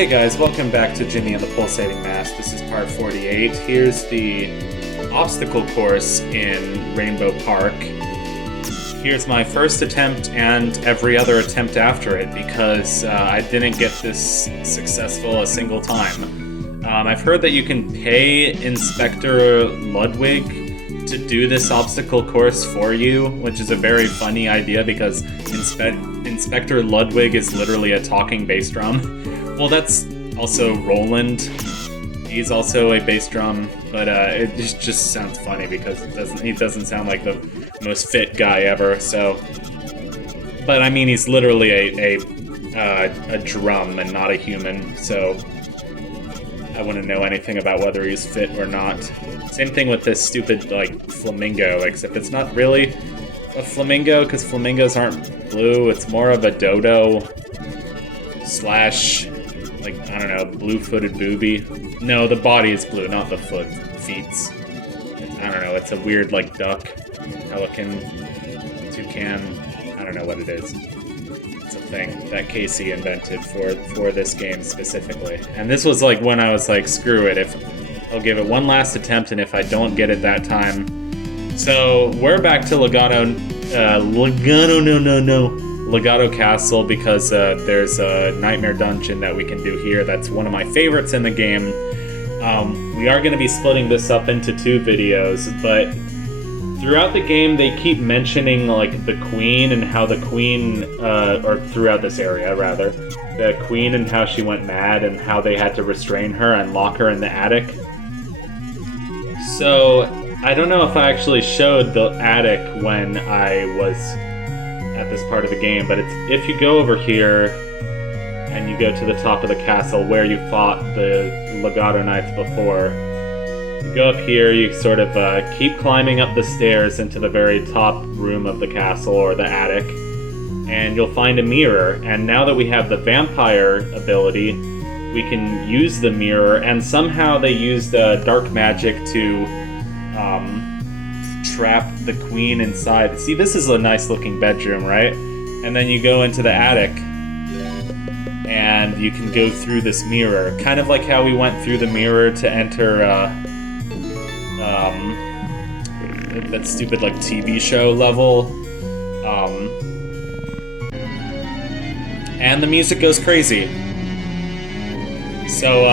Hey guys, welcome back to Jimmy and the Pulsating Mask. This is part 48. Here's the obstacle course in Rainbow Park. Here's my first attempt and every other attempt after it because I didn't get this successful a single time. I've heard that you can pay Inspector Ludwig to do this obstacle course for you, which is a very funny idea because Inspector Ludwig is literally a talking bass drum. Well, that's also Roland. He's also a bass drum, but it just sounds funny because he doesn't sound like the most fit guy ever. So, but I mean, he's literally a drum and not a human. So I wouldn't know anything about whether he's fit or not. Same thing with this stupid like flamingo, except it's not really a flamingo because flamingos aren't blue. It's more of a dodo slash, like, I don't know, blue-footed booby. No, the body is blue, not the feets. I don't know, it's a weird, like, duck, pelican, toucan, I don't know what it is. It's a thing that Casey invented for this game specifically. And this was, like, when I was like, screw it, I'll give it one last attempt, and if I don't get it that time... So, we're back to Legato Castle because there's a nightmare dungeon that we can do here. That's one of my favorites in the game. We are going to be splitting this up into two videos, but throughout the game they keep mentioning like the Queen and how the Queen, or throughout this area rather, the Queen and how she went mad and how they had to restrain her and lock her in the attic. So I don't know if I actually showed the attic when I was at this part of the game, but it's if you go over here and you go to the top of the castle where you fought the Legato Knights before, you go up here, you sort of keep climbing up the stairs into the very top room of the castle or the attic, and you'll find a mirror. And now that we have the vampire ability, we can use the mirror, and somehow they used dark magic to trap the Queen inside. See, this is a nice looking bedroom, right? And then you go into the attic and you can go through this mirror, kind of like how we went through the mirror to enter that stupid like TV show level. And the music goes crazy. So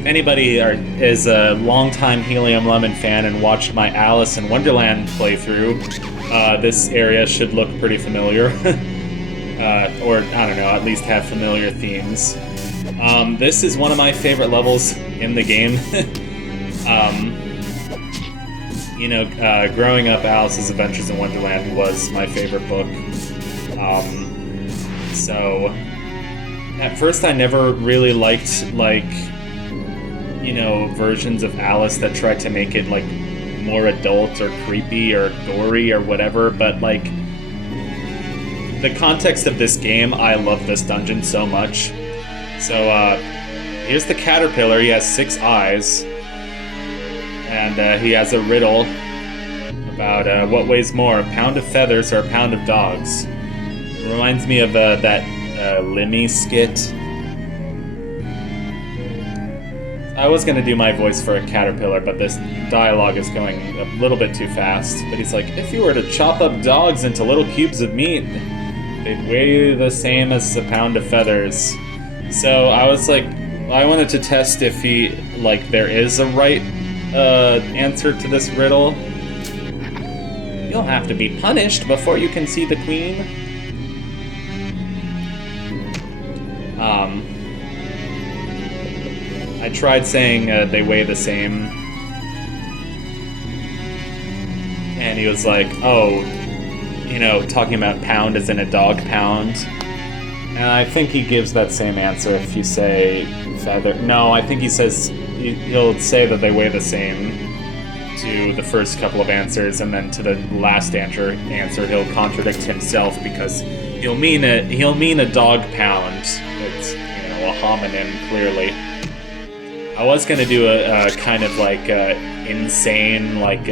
if anybody is a longtime Helium Lemon fan and watched my Alice in Wonderland playthrough, this area should look pretty familiar. Or, I don't know, at least have familiar themes. This is one of my favorite levels in the game. Growing up, Alice's Adventures in Wonderland was my favorite book. So, at first I never really liked, versions of Alice that tried to make it, like, more adult or creepy or gory or whatever, but, like, the context of this game, I love this dungeon so much. So, here's the caterpillar. He has 6 eyes, and he has a riddle about what weighs more, a pound of feathers or a pound of dogs. It reminds me of that Lemmy skit. I was going to do my voice for a caterpillar, but this dialogue is going a little bit too fast. But he's like, if you were to chop up dogs into little cubes of meat, they'd weigh the same as a pound of feathers. So I was like, I wanted to test if there is a right answer to this riddle. You'll have to be punished before you can see the Queen. I tried saying they weigh the same, and he was like, oh, talking about pound as in a dog pound. And I think he gives that same answer if you say feather. No, I think he says, he'll say that they weigh the same to the first couple of answers, and then to the last answer he'll contradict himself because he'll mean a dog pound. It's, a homonym, clearly. I was gonna do a kind of like insane, like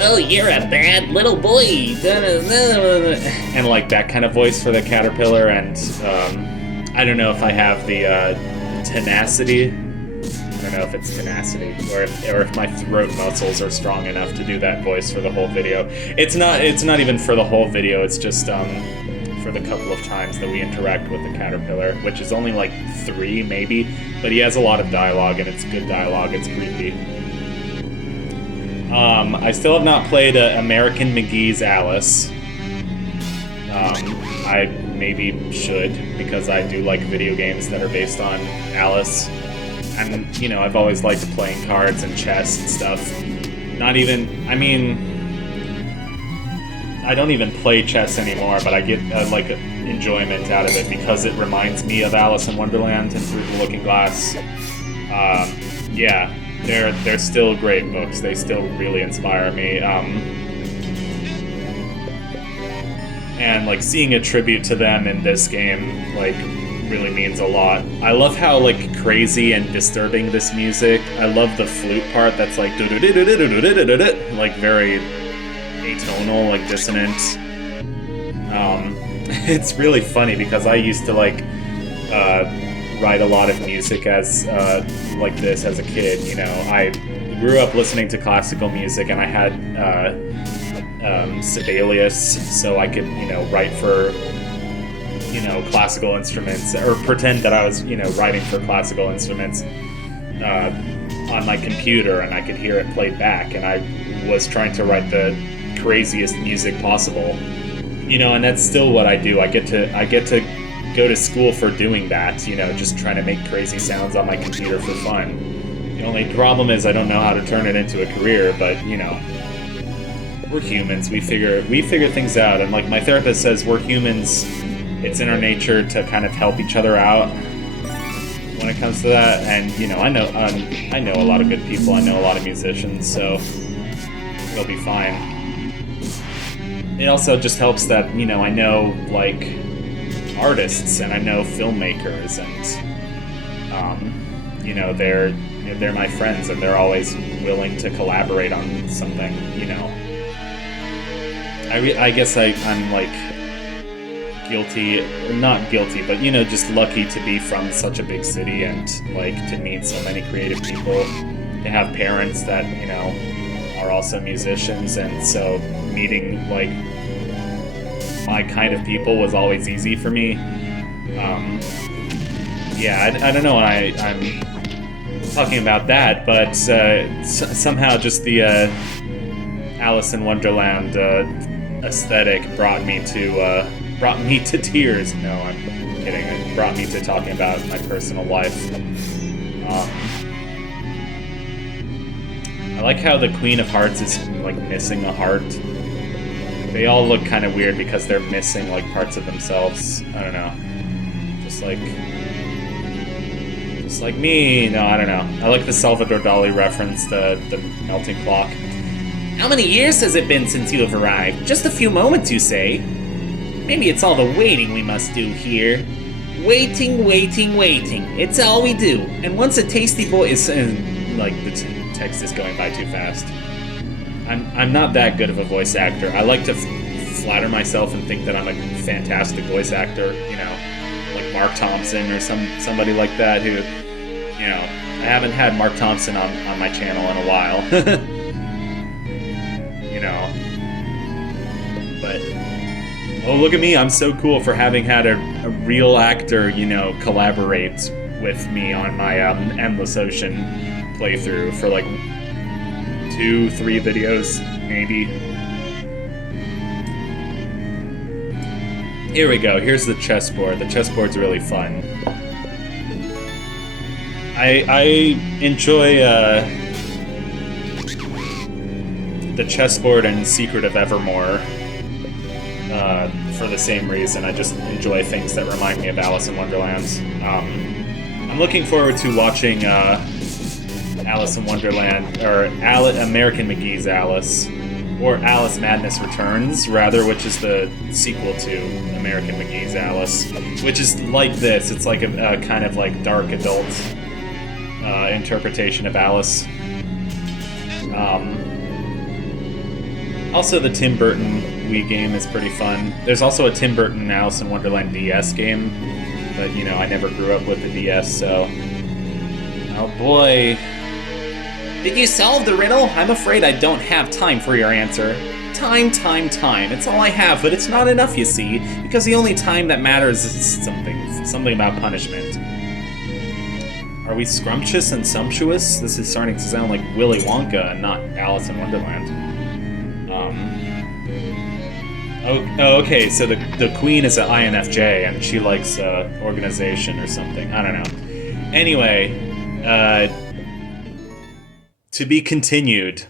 oh, you're a bad little boy, and like that kind of voice for the caterpillar, and I don't know if I have the tenacity. I don't know if it's tenacity or if my throat muscles are strong enough to do that voice for the whole video. It's not even for the whole video. It's just for the couple of times that we interact with the caterpillar, which is only like 3 maybe, but he has a lot of dialogue and it's good dialogue. It's creepy. I still have not played American McGee's Alice. I maybe should, because I do like video games that are based on Alice. And, you know, I've always liked playing cards and chess and stuff. Not even, I mean, I don't even play chess anymore, but I get, like, enjoyment out of it because it reminds me of Alice in Wonderland and Through the Looking Glass. Yeah, they're still great books. They still really inspire me. And, like, seeing a tribute to them in this game, like, really means a lot. I love how, like, crazy and disturbing this music. I love the flute part that's, like, like, very atonal, like, dissonant. It's really funny because I used to, like, write a lot of music as, like this as a kid, you know. I grew up listening to classical music and I had, Sibelius, so I could, you know, write for, you know, classical instruments, or pretend that I was, you know, writing for classical instruments on my computer, and I could hear it played back, and I was trying to write the craziest music possible, you know, and that's still what I do. I get to go to school for doing that, you know, just trying to make crazy sounds on my computer for fun. The only problem is I don't know how to turn it into a career, but, you know, we're humans. We figure things out, and like my therapist says, we're humans. It's in our nature to kind of help each other out when it comes to that. And you know, I know a lot of good people. I know a lot of musicians, so it'll be fine. It also just helps that, you know, I know like artists and I know filmmakers, and you know, they're my friends and they're always willing to collaborate on something, you know. I guess I'm like guilty, or not guilty, but you know, just lucky to be from such a big city and like to meet so many creative people, to have parents that, you know, are also musicians, and so meeting like my kind of people was always easy for me. Yeah, I don't know why I'm talking about that, but somehow just the Alice in Wonderland aesthetic brought me to tears. No, I'm kidding. It brought me to talking about my personal life. I like how the Queen of Hearts is like missing a heart. They all look kind of weird because they're missing like parts of themselves. I don't know. Just like me. No, I don't know. I like the Salvador Dali reference, the melting clock. How many years has it been since you have arrived? Just a few moments, you say? Maybe it's all the waiting we must do here. Waiting, waiting, waiting. It's all we do. And once a tasty boy is... like, the text is going by too fast. I'm not that good of a voice actor. I like to flatter myself and think that I'm a fantastic voice actor, you know, like Mark Thompson or somebody like that who, you know, I haven't had Mark Thompson on my channel in a while. You know, but oh, look at me, I'm so cool for having had a real actor, you know, collaborate with me on my Endless Ocean playthrough for like 2-3 videos, maybe. Here we go, here's the chessboard. The chessboard's really fun. I enjoy the chessboard and Secret of Evermore for the same reason. I just enjoy things that remind me of Alice in Wonderland. I'm looking forward to watching Alice in Wonderland, or American McGee's Alice, or Alice Madness Returns, rather, which is the sequel to American McGee's Alice, which is like this. It's like a kind of like dark adult interpretation of Alice. Also, the Tim Burton Wii game is pretty fun. There's also a Tim Burton Alice in Wonderland DS game but you know, I never grew up with the DS, so... Oh boy. Did you solve the riddle? I'm afraid I don't have time for your answer. Time. It's all I have, but it's not enough, you see, because the only time that matters is something about punishment. Are we scrumptious and sumptuous? This is starting to sound like Willy Wonka and not Alice in Wonderland. Oh, okay, so the queen is an INFJ, and she likes organization or something. I don't know. Anyway, to be continued.